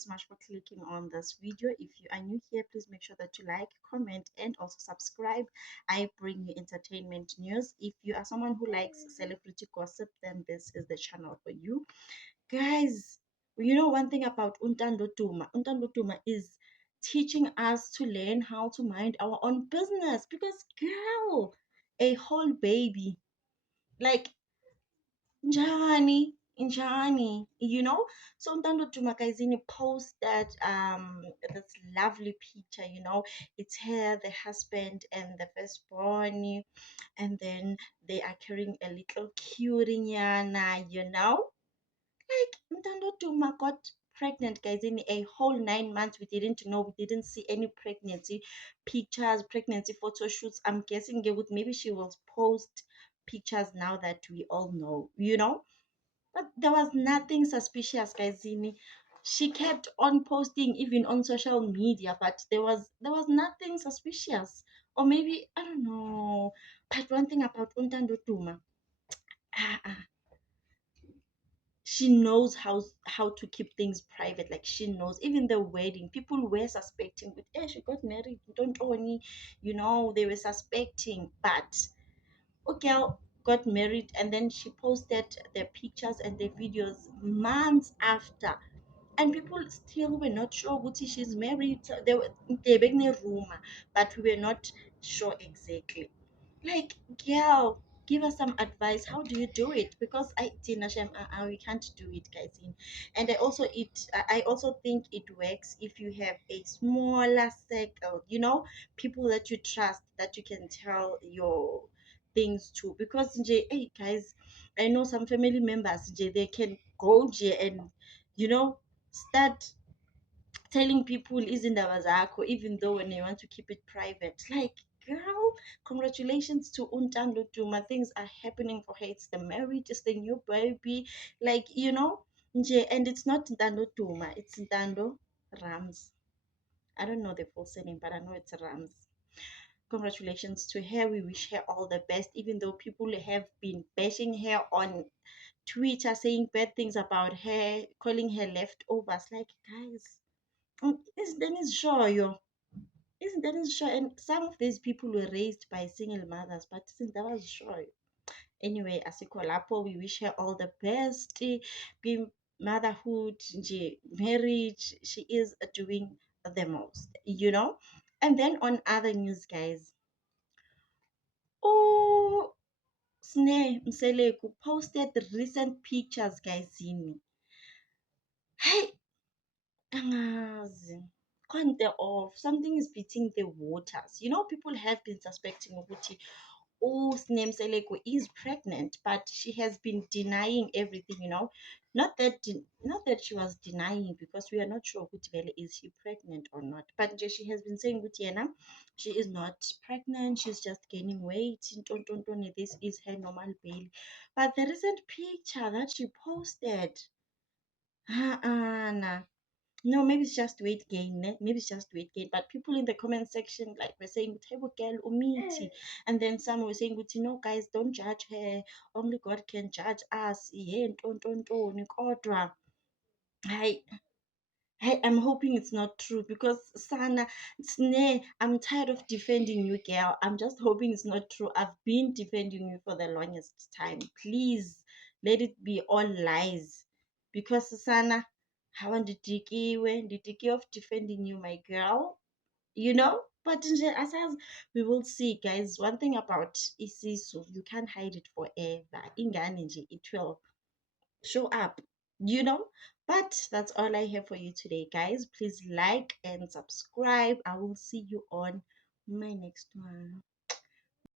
so much for clicking on this video. If you are new here, please make sure that you like, comment, and also subscribe. I bring you entertainment news. If you are someone who likes celebrity gossip, then this is the channel for you. Guys, you know one thing about Untando Duma? Untando Duma is teaching us to learn how to mind our own business because, girl, a whole baby. Like, njani, you know. So Untando Duma Kazini posted this lovely picture, you know. It's her, the husband, and the firstborn, and then they are carrying a little curinyana, you know. Like Ntando Duma got pregnant, guys, in a whole 9 months. We didn't know, we didn't see any pregnancy pictures, pregnancy photo shoots. I'm guessing maybe she will post pictures now that we all know, you know. But there was nothing suspicious, guys. She kept on posting even on social media, but there was nothing suspicious. Or maybe I don't know. But one thing about Untando Duma, she knows how to keep things private. Like she knows even the wedding, people were suspecting, but she got married, don't only, you know, they were suspecting. But okay, got married, and then she posted the pictures and the videos months after, and people still were not sure what she's married. They were in a rumor, but we were not sure exactly. Like, girl, give us some advice. How do you do it? Because Tina Shem, we can't do it, guys. And I also think it works if you have a smaller circle, you know, people that you trust, that you can tell your things to. Because hey guys, I know some family members, they can go and, you know, start telling people izindaba zakho, even though when you want to keep it private. Like, girl, congratulations to Untando Duma. Things are happening for her. It's the marriage, it's the new baby. Like, you know, and it's not Ntando Duma, it's Ntando Rams. I don't know the full surname, but I know it's Rams. Congratulations to her. We wish her all the best, even though people have been bashing her on Twitter, saying bad things about her, calling her leftovers. Like, guys, isn't it sure? Isn't that sure? And some of these people were raised by single mothers, but since that was sure. Anyway, Asiko Lapo, we wish her all the best. Be motherhood, marriage, she is doing the most, you know. And then on other news, guys, oh, Sne Mseleku posted recent pictures, guys. Hey, angazi konke off, something is beating the waters. You know, people have been suspecting ukuthi Snem Seleko is pregnant, but she has been denying everything, you know. Not that she was denying, because we are not sure ukuthi vele is she pregnant or not, but she has been saying ukuthi yena she is not pregnant, she's just gaining weight, this is her normal baby. But the recent picture that she posted, nah. No, maybe it's just weight gain. Maybe it's just weight gain. But people in the comment section, like, were saying, "Table girl, umiti," and then some were saying, "No, guys, don't judge her. Only God can judge us." Yeah, kodwa. I, I'm hoping it's not true, because Sana, I'm tired of defending you, girl. I'm just hoping it's not true. I've been defending you for the longest time. Please let it be all lies, because Sana, how nditikiwe of defending you, my girl, you know. But as we will see, guys, one thing about isisu, you can't hide it forever. Ingane nje, it will show up, you know. But that's all I have for you today, guys. Please like and subscribe. I will see you on my next one.